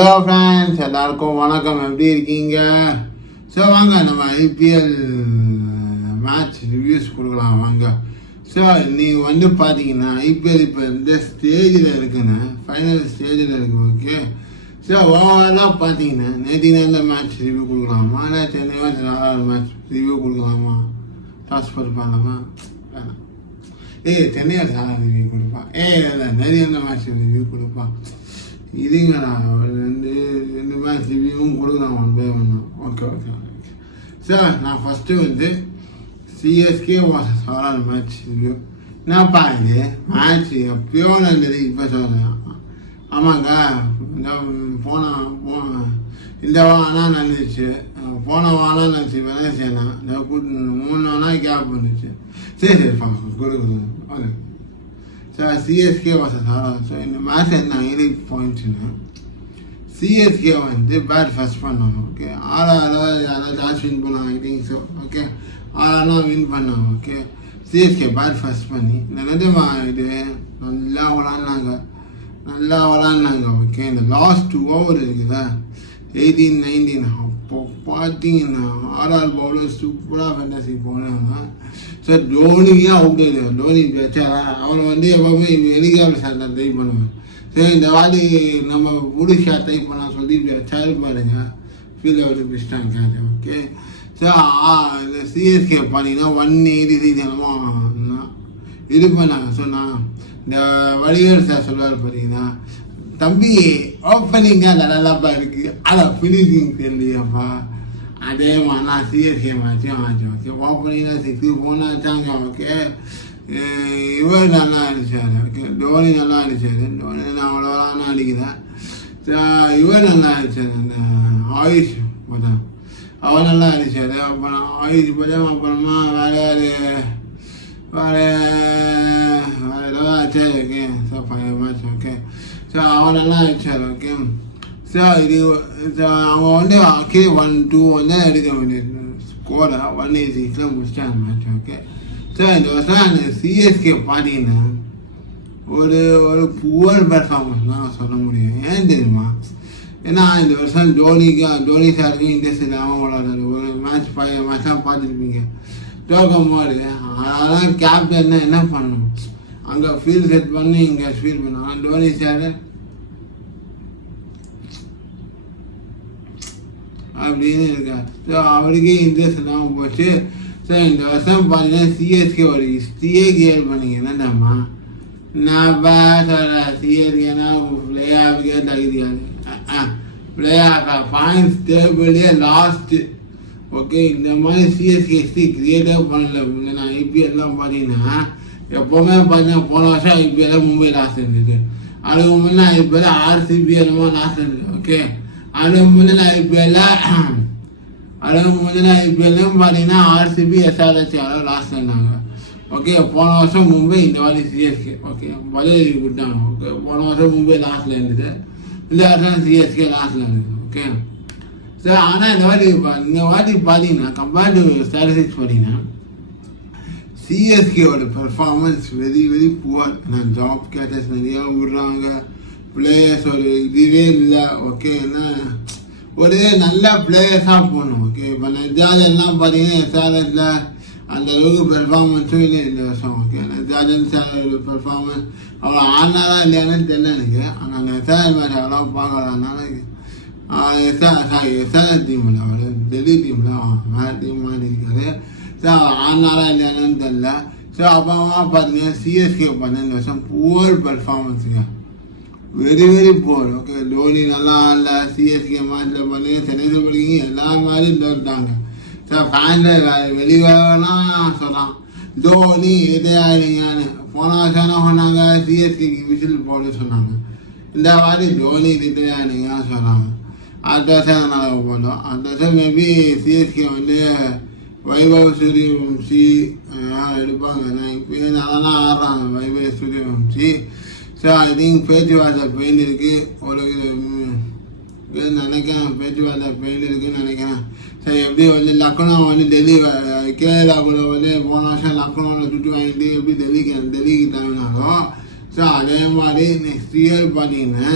Hello friends, எல்லாருக்கும் வணக்கம். எப்படி இருக்கீங்க? ஸோ வாங்க நம்ம ஐபிஎல் மேட்ச் ரிவ்யூஸ் கொடுக்கலாம் வாங்க. ஸோ நீங்கள் வந்து பார்த்தீங்கன்னா ஐபிஎல் இப்போ இந்த ஸ்டேஜில் இருக்குன்னு ஃபைனல் ஸ்டேஜில் இருக்கு. ஓகே, ஸோ ஓவராலாக பார்த்தீங்கன்னா நேற்று நேரில் மேட்ச் ரிவ்யூ கொடுக்கலாமா, இல்லை சென்னை மேட்ச் ரிவ்யூ கொடுக்கலாமா? டாஸ் போட்டுப்பாங்களாமா? சென்னையில் சாரா ரிவ்யூ கொடுப்பான். இல்லை நேரில் மேட்ச் ரிவ்யூ கொடுப்பான். இதுங்கண்ணா ரெண்டு மேட்ச் ரிவ்யூவும் கொடுக்கலாம் one by one. Okay okay sir, நான் ஃபஸ்ட்டு வந்து CSK versus RR match review. என்னப்பா இது மேட்ச் எப்பயோ நல்லது இப்போ சொல்கிறேன். ஆமாங்க, இந்த வாரம் நடந்துச்சு, போன வாரம் நினச்சி வேலை செய்யலாம். இந்த 3 நாளாக கேப் வந்துச்சு. சரி கொடுக்குறேன். Okay sir, CSK versus RR. So இந்த மேட்ச் என்ன ஹைலைட் பாயிண்ட்ஸ்னா, சிஎஸ்கே வந்து பேட் ஃபர்ஸ்ட் பண்ணாங்க. ஓகே, ஆர்ஆர் யாராவது டாஸ் வின் பண்ணாங்க ஐ திங்க் ஸோ. ஓகே, ஆர்ஆர்லாம் வின் பண்ணாங்க. ஓகே, சிஎஸ்கே பேட் ஃபர்ஸ்ட் பண்ணி நிஜமா இது நல்லா விளாட்னாங்க. ஓகே, இந்த லாஸ்ட் ஓவர் இருக்குதா 18-19, அப்போ பார்த்தீங்கன்னா ஆர்ஆர் பவுலர் சூப்பராக ஃபேண்டசி போனாங்க. ஸோ தோனியே அவுட் ஆயிடுவார். தோனி வச்சாரா அவரை வந்து எப்பவுமே ஹெலிகாப்டர் ஷாட் தான் ட்ரை பண்ணுவேன். சரி, இந்த வாட்டி நம்ம புடி ஷாட் ட்ரை பண்ணலாம் சொல்லி வச்சாரு பாருங்க, ஃபீல் அவுட் பிடிச்சிட்டாங்க கேட்ச். ஓகே, ஸோ இந்த சிஎஸ்கே பார்த்தீங்கன்னா 186 என்னமோ இது பண்ணாங்க. ஸோ நான் இந்த வடிவேல் சார் சொல்லுவார் பார்த்தீங்கன்னா, தம்பி ஓப்பனிங் தான் நல்லாப்பா இருக்குது, அதான் ஃபினிஷிங் தெரியலையாப்பா. அதே மாதிரி நான் சிஎஸ்கே மேட்சும் ஆச்சு. ஓகே, ஓப்பனிங்காக 6 போனாச்சாங்க. ஓகே, இவர் நல்லா அடித்தார். ஓகே, தோனி நல்லா அடித்தார். தோனி நான் அவ்வளோலாம் அடிக்கிறேன். இவர் நல்லா அடித்தார், அந்த ஆயுஷ் பார்த்தா அவர் நல்லா அடித்தார். அப்புறம் ஆயுஷ் பார்த்தா அப்புறமா வேறு ஏதாவது ஆச்சார். Okay, so 5 match. Okay, so அவன் நல்லா அடித்தார். ஓகே, ஸோ இது அவங்க வந்து கே 1-2 வந்து எடுக்க வேண்டியது ஸ்கோரை 186 முடிச்சிட்டாங்க மேட்ச். ஓகே, ஸோ இந்த வருஷம் அந்த சிஎஸ்கே பார்த்தீங்கன்னா ஒரு புவர் பெர்ஃபார்மன்ஸ் தான் சொல்ல முடியும். ஏன் தெரியுமா? ஏன்னா இந்த வருஷம் தோனி சாருக்கு இன்ட்ரெஸ்ட் இல்லாமல் விளாடுறாரு. ஒரு மேட்ச் 5 மேட்சாக பார்த்துருப்பீங்க. டோக்கம் போது அதெல்லாம் கேப்டன் என்ன பண்ணணும், அங்கே ஃபீல்ட் செட் பண்ணி இங்கே ஃபீல் பண்ணுவாங்க. தோனி சார் அப்படின்னு இருக்கார். ஸோ அவருக்கே இன்ட்ரெஸ்ட் இல்லாமல் போச்சு. ஸோ இந்த வருஷம் பார்த்தீங்கன்னா சிஎஸ்கே ஒரு ஹிஸ்ட்ரியே கிளியர் பண்ணிங்க. என்னம்மா நான் சொல்கிறேன், சிஎஸ்கேனா பிளே ஆஃபுக்கே தகுதியாது. பிளே ஆஃப் பாயிண்ட்ஸ் டேபிளே லாஸ்ட்டு. ஓகே, இந்த மாதிரி சிஎஸ்கே ஹிஸ்ட்ரி கிரியேட்டே பண்ணல. நான் ஐபிஎல்லாம் பார்த்தீங்கன்னா எப்போவுமே பார்த்தீங்கன்னா போன வருஷம் ஐபிஎல்ல மும்பை லாஸ்ட் இருந்துச்சு. அதுக்கு முன்னே ஐபிஎல்ல ஆர்சிபி என்னமோ லாஸ்ட் இருந்துச்சு. ஓகே, அதுக்கு முந்தின ஐபிஎல்லும் பார்த்தீங்கன்னா ஆர்சிபி எஸ்ஆர்எச் யாரோ லாஸ்ட் இருந்தாங்க. ஓகே, போன வருஷம் மும்பை, இந்த வாட்டி சிஎஸ்கே. ஓகே, பதில் விட்டாங்க. ஓகே, போன வருஷம் மும்பை லாஸ்ட்டில் இருந்துச்சு, இந்த வருஷம் சிஎஸ்கே லாஸ்ட்டில் இருந்துச்சு. ஓகே, ஸோ ஆனால் இந்த வாட்டி பார்த்தீங்கன்னா கம்பேர்ட் டு ஸ்டாட்டிஸ்டிக்ஸ் பார்த்தீங்கன்னா சிஎஸ்கேவோட பெர்ஃபார்மன்ஸ் வெரி புவர். நான் ஜாப் கேட்டர்ஸ் நிறையா விடுறாங்க, பிளேயர்ஸ் ஒரு இதுவே இல்லை. ஓகே, என்ன ஒரு நல்ல பிளேயர்ஸாக போகணும். ஓகே, இப்போ நஜாஜெல்லாம் பார்த்தீங்கன்னா எஸ்ஆர்எஸ்ல அந்த அளவுக்கு பெர்ஃபார்மன்ஸும் இல்லை இந்த வருஷம். ஓகே, நஜாஜன் சாரோட பெர்ஃபார்மன்ஸ் அவ்வளோ ஆனாரா இல்லையானு தெரியல எனக்கு. ஆனால் அந்த எஸ்ஆர்எஸ் மேட்ச் அவ்வளோ பார்க்கலாம்னால எஸ்ஆர்எஸ் டீமில் அவர் டெல்லி டீமில் வேறு டீம் மாதிரி இருக்காரு. ஸோ ஆனாரா இல்லையானு தெரியல. ஸோ அப்புறமா பார்த்தீங்கன்னா சிஎஸ்கே பார்த்தீங்கன்னா இந்த வருஷம் புவர் பெர்ஃபார்மன்ஸுங்க, வெரி புவர். ஓகே, தோனி நல்லா இல்லை. சிஎஸ்கே மேட்ச்சில் பார்த்தீங்கன்னா சென்னை சூப்பர் கிங்ஸ் எல்லா மாதிரியும் தோட்டாங்க. ஸோ ஃபேனில் வெளிவெல்லாம் சொல்லலாம், தோனி எதையானீங்கன்னு. போன வருஷம் என்ன சொன்னாங்க, சிஎஸ்கேக்கு விசில் போட சொன்னாங்க. இந்த மாதிரி தோனி எதையானீங்கன்னு சொன்னாங்க. அடுத்த வருஷம் நல்லா போட்டோம். அடுத்த வருஷம் மேபி சிஎஸ்கே வந்து வைபவ் சூரியவம்சி எடுப்பாங்க. நான் இப்போ அதெல்லாம் ஆடுறாங்க Vaibhav Suryavanshi. So I think பேச்சுவார்த்தை பெயின் இருக்குது ஒரு நினைக்கிறேன், பேச்சுவார்த்தை பெயின் இருக்குதுன்னு நினைக்கிறேன். ஸோ எப்படி வந்து லக்னோ வந்து டெல்லி கேரளாவில் வந்து போன வருஷம் லக்னோவில் சுற்றி வாங்கிட்டு எப்படி டெல்லிக்கு தவினாலும், ஸோ அதே மாதிரி நெக்ஸ்ட் இயர் பார்த்தீங்கன்னா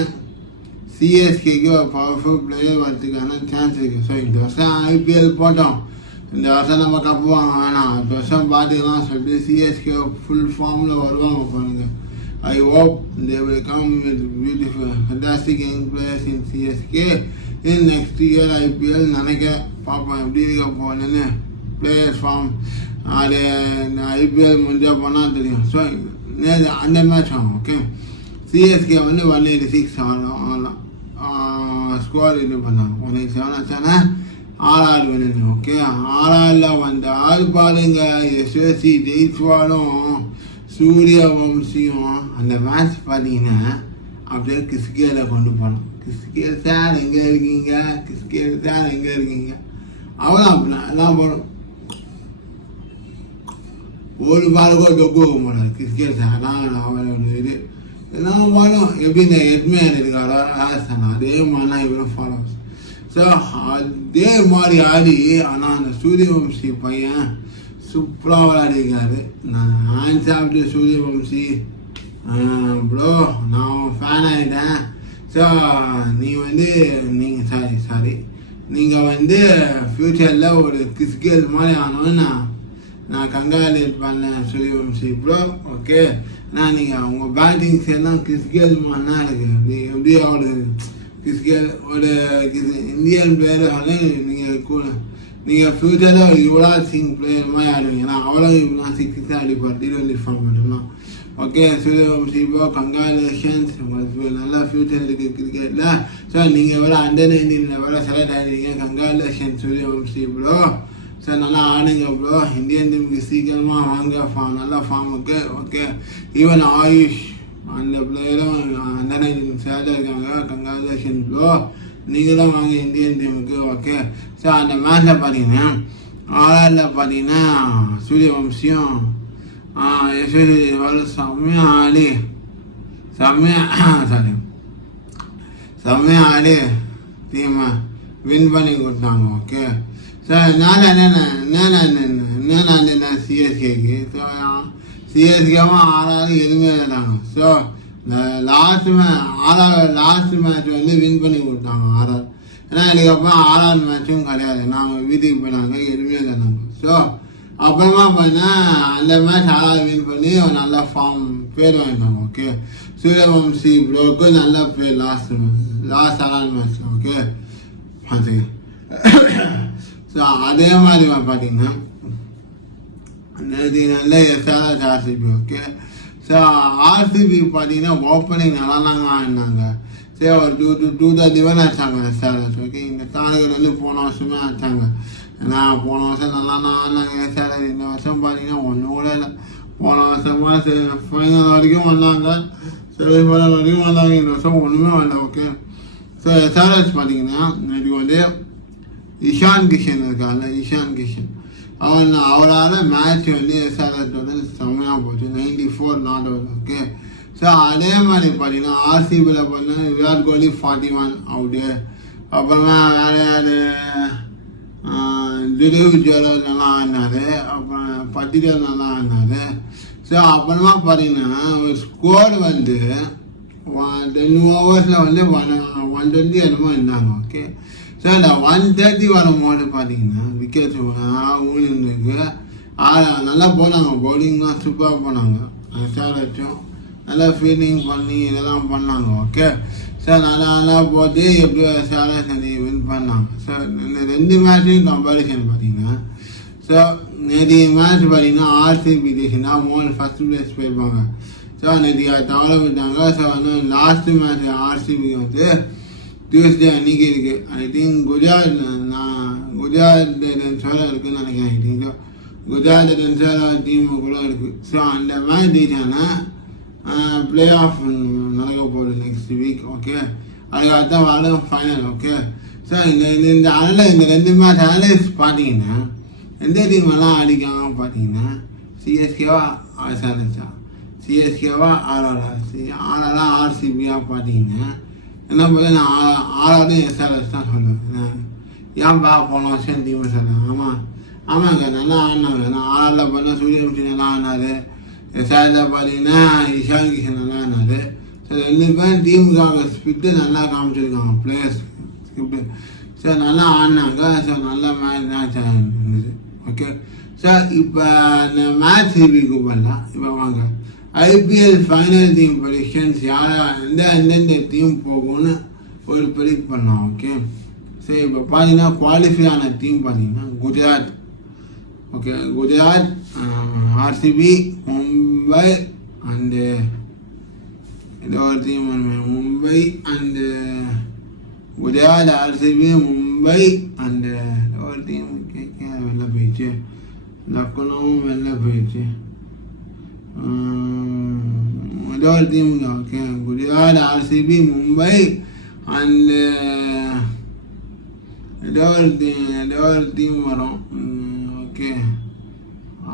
சிஎஸ்கேக்கு ஒரு பவர்ஃபுல் பிளேயர் வரதுக்கான சான்ஸ் இருக்குது. ஸோ இந்த வருஷம் ஐபிஎல் போட்டோம், இந்த வருஷம் நம்ம கப்பு வாங்க வேணாம், இந்த வருஷம் பார்த்துக்கலாம் சொல்லிட்டு சிஎஸ்கே ஃபுல் ஃபார்மில் வருவாங்க பாருங்கள். I hope they will come with beautiful, fantastic young players in CSK in next year IPL. நினைக்க பார்ப்போம் எப்படி இருக்க போகணுன்னு. பிளேயர்ஸ் ஃபார்ம் அது ஐபிஎல் முடிஞ்சால் போனால் தெரியும். ஸோ அந்த மேட்ச் ஆகும். ஓகே, சிஎஸ்கே வந்து 186 ஆடலாம் ஸ்கோர் இது பண்ணாங்க. 187 ஆச்சானா ஆர்ஆர் வேணும். ஓகே, ஆர்ஆரில் வந்து ஆள் பாருங்க, எஸ்எஸ்சி ஜெயிச்சுவாலும் சூரியவம்சியும் அந்த மேட்ச் பார்த்தீங்கன்னா அப்படியே கிறிஸ்கேல கொண்டு போனோம். கிறிஸ்கேல் சார் எங்கே இருக்கீங்க, கிறிஸ்கேல் சார் எங்கே இருக்கீங்க, அவ்வளோ அப்படின்னா எல்லாம் போடும். ஒரு பாலுக்கோ டொக்கு போக மாட்டார் கிறிஸ்கேல் சார் தான் அவளோட இது எல்லாம் போடும். எப்படி இந்த ஹெட்மேன் இருக்காரோ ராஜஸ்தான் அதே மாதிரி தான் இவரும் ஃபாலோவர்ஸ். ஸோ அதே மாதிரி ஆடி, ஆனால் அந்த சூரியவம்சி பையன் சூப்பராக விளையாடிருக்காரு. நான் hands off to Suryavanshi bro, நான் ஃபேன் ஆகிட்டேன். ஸோ நீங்கள் வந்து ஃப்யூச்சரில் ஒரு கிறிஸ்கேல் மாதிரி ஆனோன்னு நான் கங்க்ராச்சுலேட் பண்ணேன் சூரியவம்சி ப்ரோ. ஓகே, நான் நீங்கள் உங்கள் பேட்டிங்ஸ் எல்லாம் கிறிஸ்கேல் மாதிரினா இருக்குது. எப்படி அவரு கிறிஸ்கேல் ஒரு இந்தியன் பிளேயர் நீங்கள் ஃப்யூச்சரில் ஒரு யுவராஜ் சிங் பிளேயர் மாதிரி ஆடுவீங்க. ஏன்னா அவ்வளோ யுவராஜ் சிங் தான் அடிப்பார் T20 ஃபார்மேட்லாம். ஓகே, சூரியவம்சி ப்ரோ கங்க்ராச்சுலேஷன்ஸ், உங்களுக்கு நல்லா ஃப்யூச்சர் இருக்குது கிரிக்கெட்டில். ஸோ நீங்கள் வேறு அண்டர்-19 வேறு செலக்ட் ஆகிடுவீங்க. Congratulation Suryavanshi bro. ஸோ நல்லா ஆடுங்க ப்ரோ, இந்தியன் டீமுக்கு சீக்கிரமாக வாங்க நல்லா ஃபார்முக்கு. ஓகே, ஈவன் ஆயுஷ் அந்த பிளேயரும் அண்டர்-19 செலக்ட் இருக்காங்க. கங்க்ராச்சுலேஷன் ப்ரோ, நீங்கள் தான் வாங்க இந்தியன் டீமுக்கு. ஓகே, ஸோ அந்த மேட்ச்சில் பார்த்தீங்கன்னா ஆர்ஆரில் பார்த்தீங்கன்னா சூரியவம்சியும் செம்மையாக ஆடி டீமை வின் பண்ணி கொடுத்தாங்க. ஓகே, ஸோ என்னென்ன சிஎஸ்கேக்கு சிஎஸ்கேவும் ஆர்ஆர் எதுவுமே இருந்தாங்க. ஸோ இந்த லாஸ்ட் மேட்ச் வந்து வின் பண்ணி கொடுத்தாங்க ஆர்ஆர். ஏன்னா இதுக்கப்புறம் ஆர்ஆர் மேட்சும் கிடையாது, நாங்கள் வீட்டுக்கு போனாங்க எதுவுமே இருந்தாங்க. ஸோ அப்புறமா பார்த்தீங்கன்னா அந்த மேட்ச் ஆர்ஆர் வின் பண்ணி நல்லா ஃபார்ம் பேர் வாங்கிட்டாங்க. ஓகே, சூரியவம்சி ப்ரோக்கு நல்ல பேர் லாஸ்ட் ஆர்ஆர் மேட்ச். ஓகே, பார்த்துக்க. ஸோ அதே மாதிரி பார்த்தீங்கன்னா நல்ல SRS RCB. Okay, so RCB பார்த்தீங்கன்னா ஓப்பனிங் நல்லாதாங்க ஆடினாங்க. சரி, ஒரு 230 ஆச்சாங்க எஸ்ஆர்எஸ். ஓகே, இந்த தாரகர் வந்து போன வருஷமே ஆச்சாங்க. ஏன்னா போன வருஷம் நல்லா ஆடினாங்க எஸ்ஆர்எஸ். இந்த வருஷம் பார்த்தீங்கன்னா ஒன்றும் கூட இல்லை. போன வருஷமாக ஃபைனல் வரைக்கும் வந்தாங்க, செமிஃபைனல் வரைக்கும் வந்தாங்க. இந்த வருஷம் ஒன்றுமே வரல. ஓகே, ஸோ எஸ்ஆர்எஸ் பார்த்தீங்கன்னா இன்னைக்கு வந்து இஷான் கிஷன் இருக்காங்க. இஷான் கிஷன் அவரால் மேட்ச் வந்து எஸ்ஆர்எஸ் வந்து செம்மையாக போச்சு, 94 நாட் அவுட். ஓகே, ஸோ அதே மாதிரி பார்த்தீங்கன்னா ஆர்சிபியில் பார்த்தீங்கன்னா விராட் கோலி 41 அவுட்டு. அப்புறமா வேறு யார் திலீப் ஜுவலர் நல்லா ஆடினார், அப்புறம் பத்திரிகர் நல்லா ஆடினார். ஸோ அப்புறமா பார்த்தீங்கன்னா ஒரு ஸ்கோர் வந்து 10 ஓவர்ஸில் வந்து 120 என்னமோ இருந்தாங்க. ஓகே, ஸோ இந்த 130 வரும்போது பார்த்தீங்கன்னா விக்கெட்ஸ் ஊழிருக்கு. நல்லா போனாங்க, பவுலிங்லாம் சூப்பராக போனாங்க. எஸ்ஆர்எச்சும் நல்லா ஃபீல்டிங் பண்ணி இதெல்லாம் பண்ணாங்க. ஓகே, ஸோ நல்லா போட்டு எப்படியோ எஸ்ஆர்எஸ் வின் பண்ணாங்க. ஸோ இந்த 2 மேட்சையும் கம்பேரிசன் பார்த்தீங்கன்னா, ஸோ நேற்று மேட்ச் பார்த்தீங்கன்னா ஆர்சிபி ஜெயிச்சுன்னா ஃபர்ஸ்ட் பிளேஸ் போயிருப்பாங்க. ஸோ நேற்று தவற விட்டாங்க. ஸோ வந்து லாஸ்ட் மேட்ச் ஆர்சிபி வந்து டியூஸ்டே அன்றைக்கி இருக்குது. ஐ திங்க் குஜராத் டென்ஸோட இருக்குதுன்னு நினைக்கிறேன். ஐ திங்க் குஜராத் டென்ஸோட டீமு கூட இருக்குது. ஸோ அந்த மேட்ச் ஜெயிச்சாங்கன்னா பிளே ஆஃப் நடக்க போகுது நெக்ஸ்ட் வீக். ஓகே, அதுக்கு அடுத்த வாரம் ஃபைனல். ஓகே, ஸோ இந்த 2 மேட்ச் அனலைஸ் பார்த்தீங்கன்னா எந்த டீம் எல்லாம் அடிக்காம பார்த்தீங்கன்னா சிஎஸ்கேவா எஸ்ஆர்எஸ்ஸா, சிஎஸ்கேவா ஆர்ஆரா ஆர்சிபியா பார்த்தீங்கன்னா என்ன போல நான் ஆர்ஆர் எஸ்ஆர்எஸ் தான் சொல்லுவேன். ஏன்பா போன வருஷம் டீம் சொல்லுவேன். ஆமாங்க நல்லா ஆடினாங்க. நான் ஆர்ஆரில் பார்த்தா சூரியவம்சி நல்லா ஆடினார். எஸ்ஆர்எஸ்ல பார்த்தீங்கன்னா இஷான் கிஷன் நல்லா ஆடினார். ஸோ ரெண்டு பேரும் டீமுக்காக ஸ்பிட்டு நல்லா காமிச்சிருக்காங்க பிளேயர்ஸ் ஸ்கிரிப்டு. சார் நல்லா ஆடினாங்க சார், நல்ல மேட்ச் இருந்துச்சு. ஓகே சார், இப்போ இந்த மேட்ச் ரிவ்யூக்கு பண்ணலாம். இப்போ வாங்க ஐபிஎல் ஃபைனல் டீம் ப்ரெடிக்ஷன்ஸ் எந்தெந்த டீம் போகும்னு ஒரு ப்ரெடிக்ட் பண்ணோம். ஓகே சரி, இப்போ பார்த்தீங்கன்னா குவாலிஃபை ஆன டீம் பார்த்தீங்கன்னா Gujarat. Okay Gujarat, RCB, Mumbai and ஏதோ ஒரு team Mumbai and Gujarat, RCB, Mumbai and ஏதோ ஒரு டீம் வெளில போயிடுச்சு, லக்னோவும் வெளில போயிடுச்சு, ஏதோ ஒரு team. Okay Gujarat, RCB, Mumbai and ஏதோ ஒரு டீம் வரும். ஓகே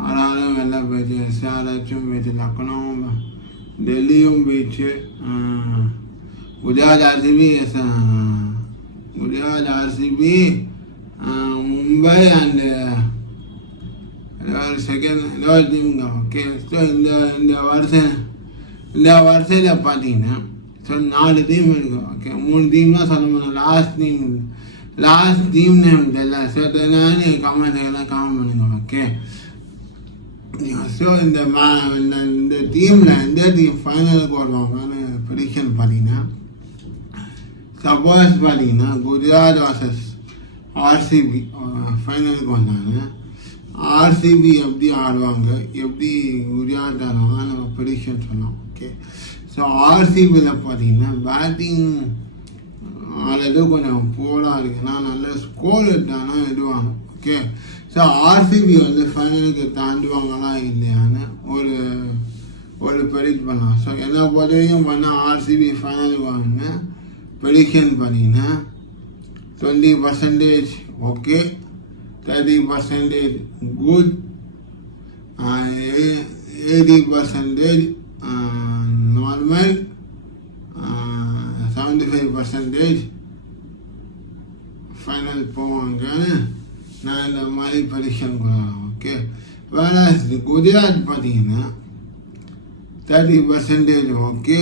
ஆறாலும் வெளில போயிடுச்சு, எஸ்ஆர்ஹெச்சும் போயிடுச்சு, லக்னோவும் டெல்லியும் போயிடுச்சு, Gujarat, RCB, Mumbai and second டீமுங்க. ஓகே ஸோ இந்த வருஷத்தில் பார்த்தீங்கன்னா ஸோ 4 டீம் இருக்கு. ஓகே 3 டீம் தான் சொல்ல முடியும். லாஸ்ட் டீம் நேம் தெரியல. ஸோ தெரியல கமெண்ட் பண்ணுங்க. ஓகே ஸோ இந்த டீமில் எந்த டீம் ஃபைனலுக்கு வருவாங்கன்னு ப்ரெடிக்ஷன் பார்த்தீங்கன்னா, சப்போஸ் பார்த்தீங்கன்னா குஜராத் வர்சஸ் ஆர்சிபி ஃபைனலுக்கு வந்தாங்க. ஆர்சிபி எப்படி ஆடுவாங்க, எப்படி குஜராத் ஆடுவாங்க நம்ம ப்ரெடிக்ஷன் சொன்னோம். ஓகே ஸோ ஆர்சிபியில் பார்த்தீங்கன்னா பேட்டிங் ஆடுறது கொஞ்சம் போலாக இருக்குன்னா நல்ல ஸ்கோர் எடுத்தாங்கன்னா எடுவாங்க. ஓகே ஸோ ஆர்சிபி வந்து ஃபைனலுக்கு தாண்டுவாங்களா இல்லையான்னு ஒரு ப்ரெடிக்ட் பண்ணலாம். ஸோ எல்லா பொறுத்தையும் பண்ணால் ஆர்சிபி ஃபைனலுக்கு வாங்க ப்ரெடிக்ஷன் பண்ணிங்கன்னா 20% ஓகே, 30% குட், 80% நார்மல், 75% ஃபைனல் போவாங்கன்னு நான் இந்த மாதிரி ப்ரெடிக்ஷன் பண்ணலாம். ஓகே வேறு குஜராத் பார்த்தீங்கன்னா 30% ஓகே,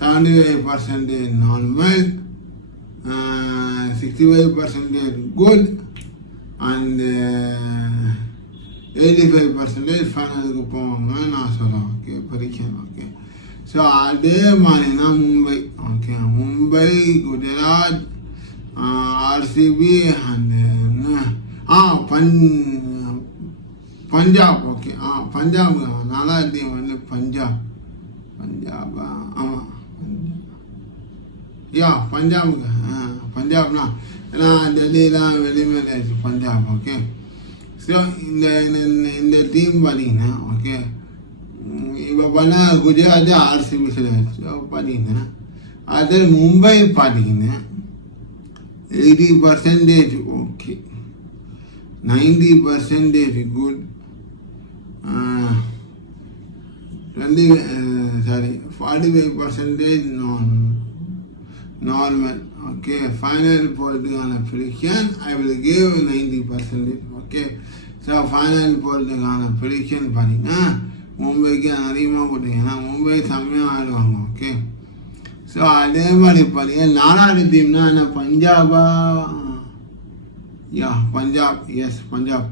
75% நார்மல், 65% குட் அண்டு 85% ஃபைனலுக்கு போவாங்கன்னு நான் சொல்கிறேன். Okay prediction. ஓகே ஸோ அதே மாதிரினா Mumbai. Okay Mumbai, Gujarat, RCB and Punjab. Okay Punjab நல்லா டீம் வந்து பஞ்சாபா ஆமாம் பஞ்சாபுக்கு பஞ்சாப்னா ஏன்னா டெல்லிலாம் வெளிமேல ஆயிடுச்சு பஞ்சாப். ஓகே ஸோ இந்த டீம் பார்த்தீங்கன்னா ஓகே இப்போ பண்ணால் குஜராத், ஆர்சிபி சொல்லியாச்சு. ஸோ பார்த்தீங்கன்னா அது மும்பை பார்த்தீங்கன்னா 80% okay, 90% good, 45% normal. Okay final போகிறதுக்கான prediction I will give 90%. Okay so final போகிறதுக்கான ப்ரெடிக்ஷன் பார்த்தீங்கன்னா மும்பைக்கு அதிகமாக போட்டிங்கன்னா மும்பை செம்மையாக ஆடுவாங்க. ஓகே ஸோ அதே மாதிரி பார்த்தீங்கன்னா 4வது டீம்னா என்ன பஞ்சாபா? Punjab. Yes Punjab.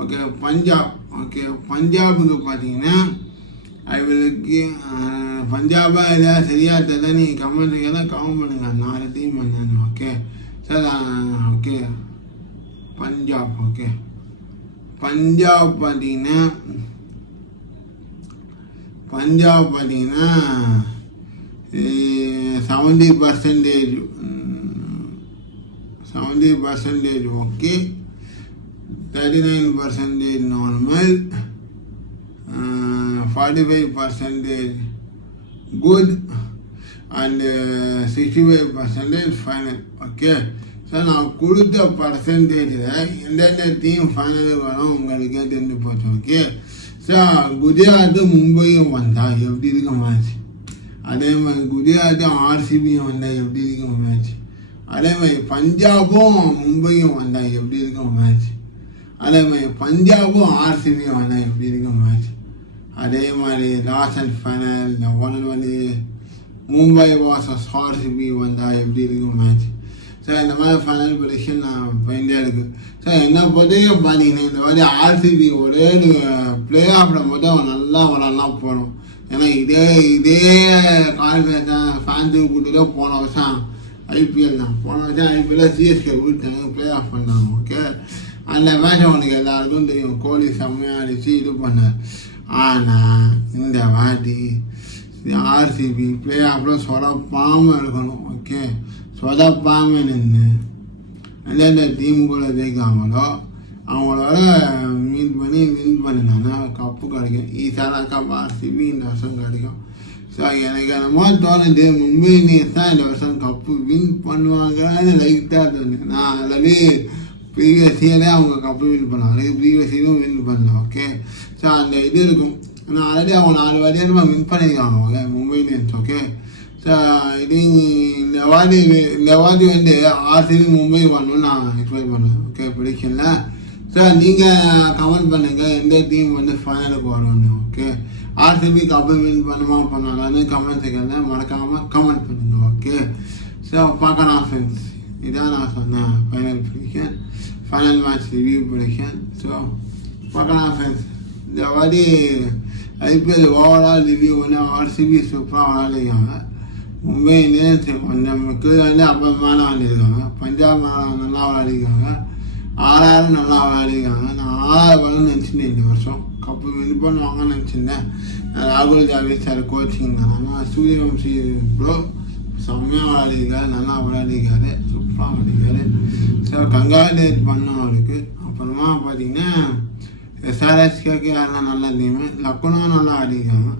Okay Punjab. Okay பஞ்சாபுக்கு பார்த்தீங்கன்னா ஐ வில் பஞ்சாபா இல்லையா சரியா தெரியல, நீங்கள் கமெண்ட்டுக்கெல்லாம் கமெண்ட் பண்ணுங்க 4 டீம் என்னன்னு. Okay sir okay Punjab. Okay Punjab பார்த்தீங்கன்னா 70% okay, 39% normal, 45% good and 65% final. Okay so நான் கொடுத்த பர்சன்டேஜில் எந்தெந்த டீம் ஃபைனலுக்கு வரும் உங்களுக்கே தெரிஞ்சு போச்சு. ஓகே ஸோ குஜராத்து மும்பையும் வந்தால் எப்படி இருக்கும் மேட்ச், அதே மாதிரி குஜராத்தும் ஆர்சிபியும் வந்தால் எப்படி இருக்கும் மேட்ச், அதே மாதிரி பஞ்சாபும் மும்பையும் வந்தால் எப்படி இருக்கும் மேட்ச், அதே மாதிரி பஞ்சாபும் ஆர்சிபியும் வந்தால் எப்படி இருக்கும் மேட்ச், அதே மாதிரி last and final 1 only Mumbai versus RCB வந்தால் எப்படி இருக்கும் மேட்ச். சார் இந்த மாதிரி ஃபைனல் ப்ரெடிக்ஷன் நான் பயந்தே இருக்குது. சார் என்ன பொறுத்தவரைக்கும் பார்த்தீங்கன்னா இந்த மாதிரி ஆர்சிபி ஒரே பிளே ஆஃபில் மட்டும் நல்லா விளாட்லாம் போகணும். ஏன்னா இதே கான்ஃபிடன்ஸ் தான் ஃபேன்ஸுக்கு கூட்டு போன வருஷம் ஐபிஎல் தான். போன வருஷம் ஐபிஎல்ல சிஎஸ்கே விட்டாங்க, பிளே ஆஃப் பண்ணாங்க. ஓகே, அந்த மேட்ச் அவனுக்கு எல்லாருக்கும் தெரியும். கோலி செம்மையாக அடித்து இது பண்ணார். ஆனால் இந்த வாட்டி ஆர்சிபி பிளே ஆஃபில் சொதப்பாமல் இருக்கணும். ஓகே, சொதப்பாமல் நின்று எந்தெந்த டீமுக்குள்ளே ஜெயிக்காங்களோ அவங்களோட மீட் பண்ணி வின் பண்ணினாங்கன்னா கப்பு கிடைக்கும். ஈஸான கப் ஆர்சிபி இந்த வருஷம் கிடைக்கும். ஸோ எனக்கு என்னமோ தோணுது மும்பை இந்தியன்ஸ் தான் இந்த வருஷம் கப்பு வின் பண்ணுவாங்கன்னு லைட்டாக தோணுது. நான் ஆல்ரெடி ப்ரீவியஸ் இயரே அவங்க கப்பு வின் பண்ணாங்க, ப்ரீவியஸ் இயரும் வின் பண்ணலாம். ஓகே, ஸோ அந்த இது இருக்கும். ஆனால் ஆல்ரெடி அவங்க 4 வாட்டியாக நம்ம வின் பண்ணியிருக்காங்க அவங்க மும்பை இந்தியன்ஸ். ஓகே, ஸோ இது இந்த வாட்டி வந்து ஆர்சிபி மும்பை வரணும்னு நான் எக்ஸ்பெக்ட் பண்ணேன். ஓகே, ப்ரெடிக்ஷனில். ஸோ நீங்கள் கமெண்ட் பண்ணுங்கள் எந்த டீம் வந்து ஃபைனலுக்கு வரணும்னு. ஓகே, ஆர்சிபி கப்பு வின் பண்ணுமா பண்ணலான்னு கமெண்ட் செக்ஷனில் மறக்காமல் கமெண்ட் பண்ணுங்கள். ஓகே, ஸோ பார்க்கலாம் ஃப்ரெண்ட்ஸ், இதான் நான் சொன்னேன் final prediction, final match review prediction. So பார்க்கலாம் ஃப்ரெண்ட்ஸ். இந்த வாட்டி ஐபிஎல் ஓவரால் ரிவ்யூ வந்து ஆர்சிபி சூப்பராக விளையாடுறாங்க. மும்பை இந்தியன்ஸ் கொஞ்சம் கீழே வந்து அப்புறமான விளையாடிருக்காங்க. பஞ்சாப் நல்லா விளையாடிருக்காங்க. ஆறாவது நல்லா விளையாடிருக்காங்க. நான் 6 வரணும்னு நினச்சிட்டேன் இந்த வருஷம். கப்பு வின் பண்ணுவாங்கன்னு நினச்சிருந்தேன். ராகுல் திராவிட் சார் கோச்சிங் தான். ஆனால் சூரியவம்சி ப்ரோ செம்மையாக விளையாடிருக்காரு, நல்லா விளையாடிருக்காரு, சூப்பராக விளையாடிருக்காரு. ஸோ கங்க்ராச்சுலேட் பண்ணோம் அவருக்கு. அப்புறமா பார்த்தீங்கன்னா எஸ்ஆர்எஸ்கேக்கு யாரெல்லாம் நல்ல டீமு, லக்னோ நல்லா ஆடிருக்காங்க.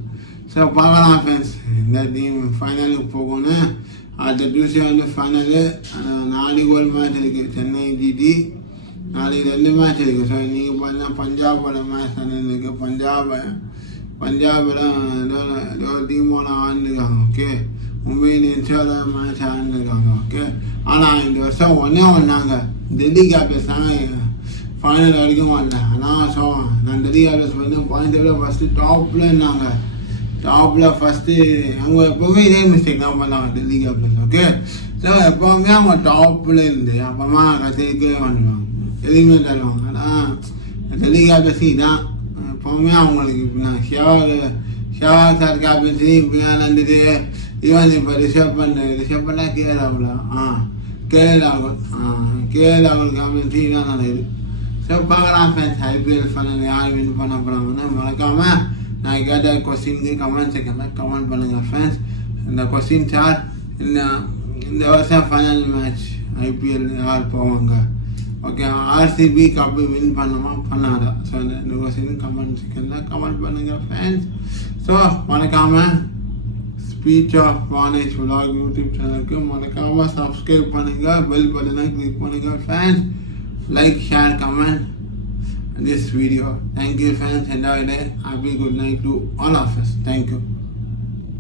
ஸோ பார்க்கலாம் ஃப்ரெண்ட்ஸ், இந்த டீம் ஃபைனலுக்கு போகணும். அடுத்த டியூஸ்டே வந்து ஃபைனலு 4 கோல் மேட்ச் இருக்குது. சென்னை ஜிடி நாளைக்கு 2 மேட்ச் இருக்குது. ஸோ நீங்கள் பார்த்தீங்கன்னா பஞ்சாபோட மேட்ச் இருக்குது. பஞ்சாபில் ஏதோ டீமோட ஆண்டுருக்காங்க. ஓகே, மும்பை இந்தியன்ஸோட மேட்ச் ஆண்டுருக்காங்க. ஓகே, ஆனால் இந்த வருஷம் ஒன்றாங்க டெல்லி கேபிட்டல்ஸ் தாங்க ஃபைனல் வரைக்கும் வந்தேன். ஆனால் நான் டெல்லி கேபிட்டல்ஸ் வந்து பாயிண்ட்ஸோட ஃபஸ்ட்டு டாப்பில் இருந்தாங்க. டாப்பில் ஃபஸ்ட்டு அவங்க எப்போவுமே இதே மிஸ்டேக் தான் பண்ணாங்க டெல்லி கேபிட்டல்ஸ். ஓகே, ஸோ எப்போவுமே அவங்க டாப்பில் இருந்து அப்புறமா கத்திரிக்கே வந்துடுவாங்க, எதுவுமே தருவாங்க. ஆனால் டெல்லி கேபிட்டல்ஸ் தான் எப்போவுமே அவங்களுக்கு இப்படின்னா ஷேவாக் சார் கேப்டன்சி இப்படியா இருந்தது. ஈவன் இப்போ ரிஷப் பண்ணால் கேஎல் ராகுல் கேப்டன்சி தான் நடக்குது. ஸோ பார்க்கலாம் ஃப்ரெண்ட்ஸ், ஐபிஎல் ஃபைனல் யார் வின் பண்ண போகிறாங்கன்னு மறக்காமல் நான் கேட்ட கொஸ்டினுக்கு கமெண்ட் செக்ஷனில் கமெண்ட் பண்ணுங்கள் ஃப்ரெண்ட்ஸ். இந்த கொஸ்டின் சார் இந்த வருஷம் ஃபைனல் மேட்ச் ஐபிஎல் யார் போவாங்க? ஓகே, ஆர்சிபி கப்பு வின் பண்ணுமா பண்ணாதா? ஸோ இந்த கொஸ்டின் கமெண்ட் செக்ஷனில் கமெண்ட் பண்ணுங்கள் ஃப்ரெண்ட்ஸ். ஸோ மறக்காமல் ஸ்பீச் ஆஃப் வானேஜ் vlog யூடியூப் சேனலுக்கு மறக்காமல் சப்ஸ்கிரைப் பண்ணுங்கள், பெல் பட்டனை கிளிக் பண்ணுங்கள் friends. Like, share, comment this video. Thank you friends, enjoy it. Happy good night to all of us. Thank you.